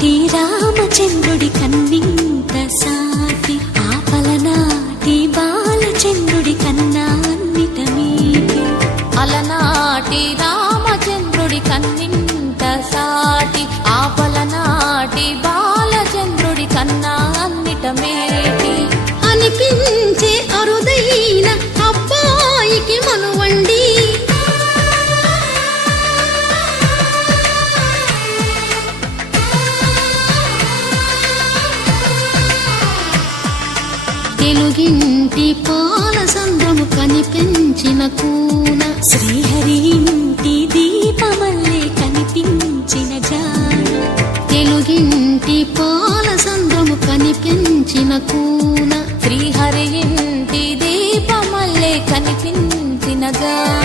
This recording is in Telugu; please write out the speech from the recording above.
అలనాటి రామచంద్రుడి కన్నింత సాటి ఆపలనాటి బాలచంద్రుడి కన్నా అన్నిట మీటి. అలనాటి రామచంద్రుడి కన్నింత సాటి ఆపలనాటి బాలచంద్రుడి కన్నా అన్నిట మేటి. అనిపించే అరుదైన అబ్బాయికి మనువండి, తెలుగింటి పాల సంద్రము కనిపించిన కూన, శ్రీహరి ఇంటి దీపమల్లే కనిపించిన జాన. తెలుగింటి పాల సంద్రము కనిపించిన కూన, శ్రీహరి ఇంటి దీపమల్లే కనిపించిన జాన.